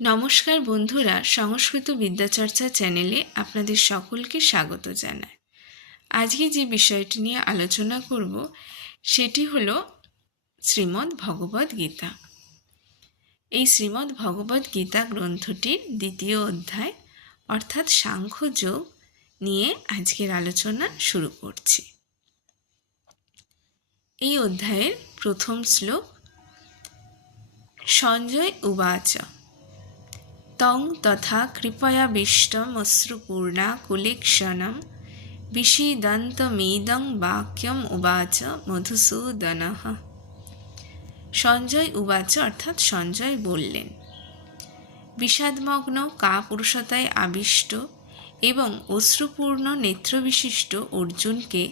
নমস্কার বন্ধুরা, সংস্কৃত বিদ্যাচর্চা চ্যানেলে আপনাদের সকলকে স্বাগত জানায় আজকে যে বিষয়টি নিয়ে আলোচনা করব, সেটি হল শ্রীমদ্ ভগবদ গীতা। এই শ্রীমদ্ ভগবদ গীতা গ্রন্থটির দ্বিতীয় অধ্যায়, অর্থাৎ সাংখ্যযোগ নিয়ে আজকের আলোচনা শুরু করছি। এই অধ্যায়ের প্রথম শ্লোক, সঞ্জয় উবাচ। তং তথা কৃপয়াবিষ্টমশ্রুপূর্ণা কুলেক্ষণं বিষীদন্তমিদং বাক্যম উবাচ মধুসূদন। সঞ্জয় উবাচ অর্থাৎ সঞ্জয় বললেন, বিষাদমগ্ন কাপুরুষতায় আবিষ্ট এবং অশ্রুপূর্ণ নেত্রবিশিষ্ট অর্জুনকে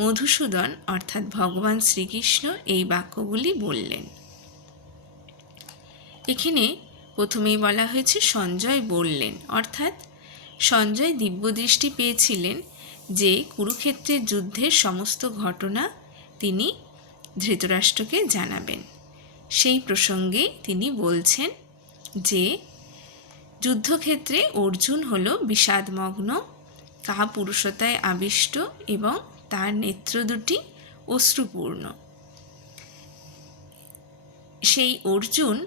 মধুসূদন অর্থাৎ ভগবান শ্রীকৃষ্ণ এই বাক্যগুলি বললেন। এখানে প্রথমেই বলা হয়েছে, সঞ্জয় বললেন। অর্থাৎ সঞ্জয় দিব্যদৃষ্টি পেয়েছিলেন যে কুরুক্ষেত্রের যুদ্ধের সমস্ত ঘটনা তিনি ধৃতরাষ্ট্রকে জানাবেন। সেই প্রসঙ্গে তিনি বলছেন যে, যুদ্ধক্ষেত্রে অর্জুন হল বিষাদমগ্ন, কাপুরুষতায় আবিষ্ট এবং তার নেত্র দুটি অশ্রুপূর্ণ। সেই অর্জুন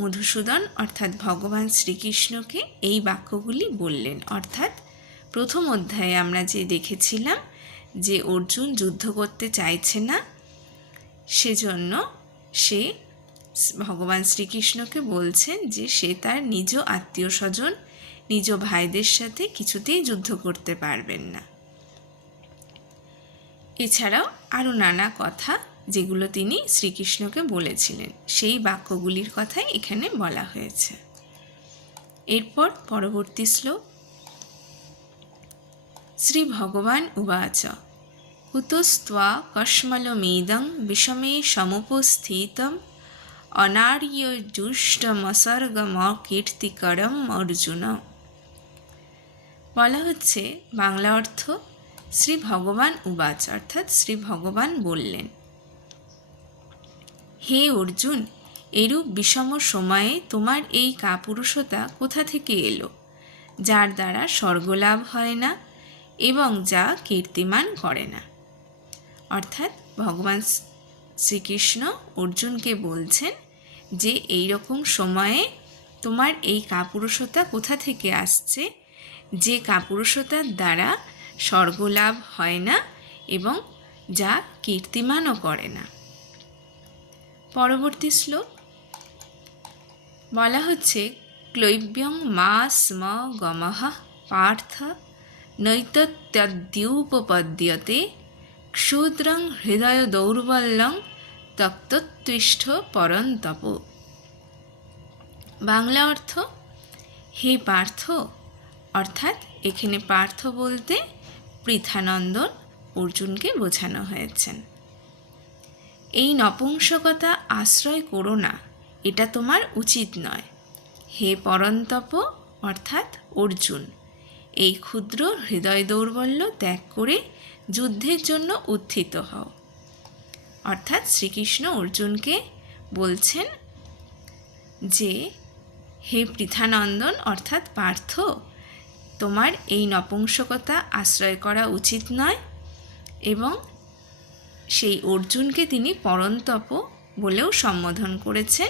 মধুসূদন, অর্থাৎ ভগবান শ্রীকৃষ্ণকে এই বাক্যগুলি বললেন। অর্থাৎ প্রথম অধ্যায়ে আমরা যে দেখেছিলাম যে অর্জুন যুদ্ধ করতে চাইছে না, সেজন্য সে ভগবান শ্রীকৃষ্ণকে বলছেন যে সে তার নিজ আত্মীয় স্বজন নিজ ভাইদের সাথে কিছুতেই যুদ্ধ করতে পারবেন না। এছাড়াও আরও নানা কথা যেগুলো তিনি শ্রীকৃষ্ণকে বলেছিলেন। সেই বাক্যগুলির কথাই এখানে বলা হয়েছে। এরপর পরবর্তী শ্লোক। শ্রী ভগবান উবাচ, কুতস্ত্বা কশ্মলমেদং বিষমে সমুপস্থিতম অনার্যজুষ্টমসর্গমকীর্তিকরম অর্জুন। বলা হচ্ছে, বাংলা অর্থ শ্রী ভগবান উবাচ, অর্থাৎ শ্রী ভগবান বললেন। হে অর্জুন, এরূপ বিষম সময়ে তোমার এই কাপুরুষতা কোথা থেকে এলো? যার দ্বারা স্বর্গলাভ হয় না এবং যা কীর্তিমান করে না। অর্থাৎ ভগবান শ্রীকৃষ্ণ অর্জুনকে বলছেন যে এই রকম সময়ে তোমার এই কাপুরুষতা কোথা থেকে আসছে? যে কাপুরুষতার দ্বারা স্বর্গলাভ হয় না এবং যা কীর্তিমানও করে না। পরবর্তী শ্লোক। বলা হচ্ছে, ক্লৈব্যং মা স্ম গমহ পার্থ নৈতত্যদ্যুপপদ্যতে ক্ষুদ্রং হৃদয় দৌর্বল্যং তক্তত্বিষ্ঠ পরন্তপ বাংলা অর্থ, হে পার্থ, অর্থাৎ এখানে পার্থ বলতে পৃথানন্দন অর্জুনকে বোঝানো হয়েছেন। এই নপুংসকতা আশ্রয় করো না, এটা তোমার উচিত নয়। হে পরন্তপ, অর্থাৎ অর্জুন, এই ক্ষুদ্র হৃদয় দৌর্বল্য ত্যাগ করে যুদ্ধের জন্য উত্থিত হও। অর্থাৎ শ্রীকৃষ্ণ অর্জুনকে বলছেন যে, হে পৃথানন্দন, অর্থাৎ পার্থ, তোমার এই নপুংসকতা আশ্রয় করা উচিত নয় এবং সেই অর্জুনকে তিনি পরন্তপ বলেও সম্বোধন করেছেন।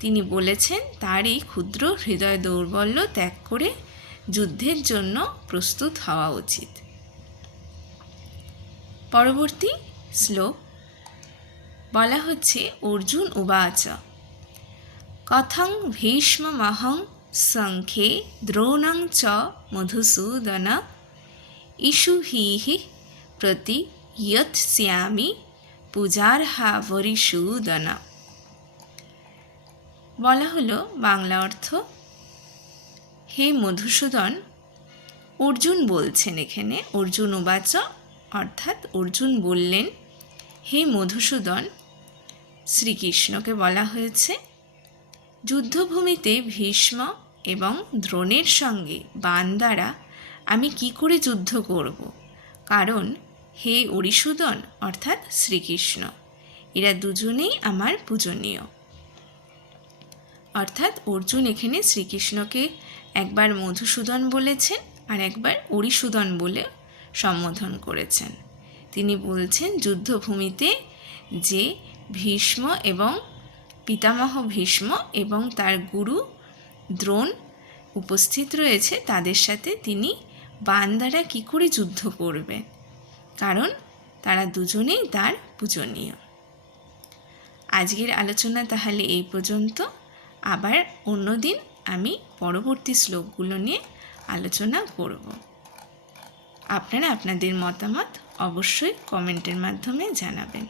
তিনি বলেছেন, তারই ক্ষুদ্র হৃদয় দৌর্বল্য ত্যাগ করে যুদ্ধের জন্য প্রস্তুত হওয়া উচিত। পরবর্তী শ্লোক। বলা হচ্ছে, অর্জুন উবাচ। কথং ভীষ্মমহং সংখ্যে দ্রোণং চ মধুসূদন। ইষুহিহি প্রতি শ্যামি পূজার্হা বরিসূদন বলা হলো বাংলা অর্থ, হে মধুসূদন, অর্জুন বলছেন এখানে, অর্জুন উবাচ, অর্থাৎ অর্জুন বললেন, হে মধুসূদন, শ্রীকৃষ্ণকে বলা হয়েছে, যুদ্ধভূমিতে ভীষ্ম এবং দ্রোণের সঙ্গে বান দ্বারা আমি কি করে যুদ্ধ করব? কারণ হে অরিসুদন, অর্থাৎ শ্রীকৃষ্ণ। এরা দুজনেই আমার পূজনীয়। অর্থাৎ অর্জুন এখানে শ্রীকৃষ্ণকে একবার মধুসূদন বলেছেন আর একবার অরিসূদন বলে সম্বোধন করেছেন। তিনি বলছেন, যুদ্ধভূমিতে যে ভীষ্ম এবং পিতামহ ভীষ্ম এবং তার গুরু দ্রোণ উপস্থিত রয়েছে, তাদের সাথে তিনি বান দ্বারা কী করে যুদ্ধ করবেন? কারণ তারা দুজনেই তার পূজনীয়। আজকের আলোচনা তাহলে এই পর্যন্ত। আবার অন্যদিন আমি পরবর্তী শ্লোকগুলো নিয়ে আলোচনা করব। আপনারা আপনাদের মতামত অবশ্যই কমেন্টের মাধ্যমে জানাবেন।